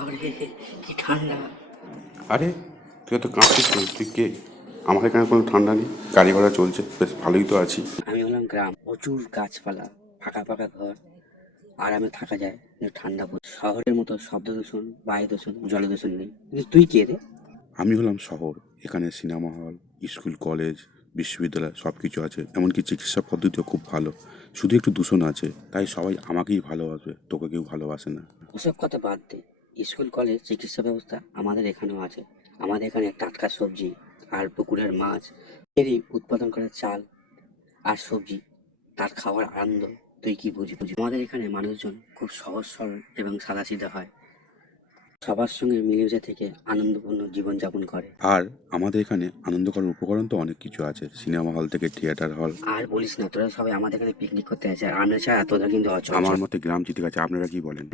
আরে কি ঠান্ডা! আরে তুই তো কাঁপছিস না, তুই কে? আমার এখানে কোনো ঠান্ডা নেই, গাড়ি ঘোড়া চলছে, বেশ ভালোই তো আছি। আমি হলাম গ্রাম, প্রচুর গাছপালা, ফাঁকা ফাঁকা ঘর, আরামে থাকা যায়, কিন্তু ঠান্ডা পড়ে। শহরের মতো শব্দ দূষণ, বায়ু দূষণ, জল দূষণ নেই। কিন্তু তুই কে রে? আমি হলাম শহর, এখানে সিনেমা হল, স্কুল, কলেজ, বিশ্ববিদ্যালয় সব কিছু আছে, এমনকি চিকিৎসা পদ্ধতিও খুব ভালো। শুধু একটু দূষণ আছে, তাই সবাই আমাকেই ভালোবাসবে, তোকে কেউ ভালোবাসে না। ওসব কথা বাদ দে। স্কুল, কলেজ, চিকিৎসা ব্যবস্থা আমাদের এখানেও আছে। আমাদের এখানে টাটকা সবজি আর পুকুরের মাছ, এরই উৎপাদন করা চাল আর সবজি, তার খাওয়ার আনন্দ তুই কি বুঝি? আমাদের এখানে মানুষজন খুব সহজ সরল এবং সাদাসিধা হয়, সবার সঙ্গে মিলেমিশে থেকে আনন্দপূর্ণ জীবনযাপন করে। আর আমাদের এখানে আনন্দ করার উপকরণ তো অনেক কিছু আছে, সিনেমা হল থেকে থিয়েটার হল। আর বলিস না, তোরা সবাই আমাদের এখানে পিকনিক করতে আসে, আর আমরা ছাড়া তোরা কিন্তু অচল। আমার মতে গ্রাম জিতে গেছে, আপনারা কি বলেন?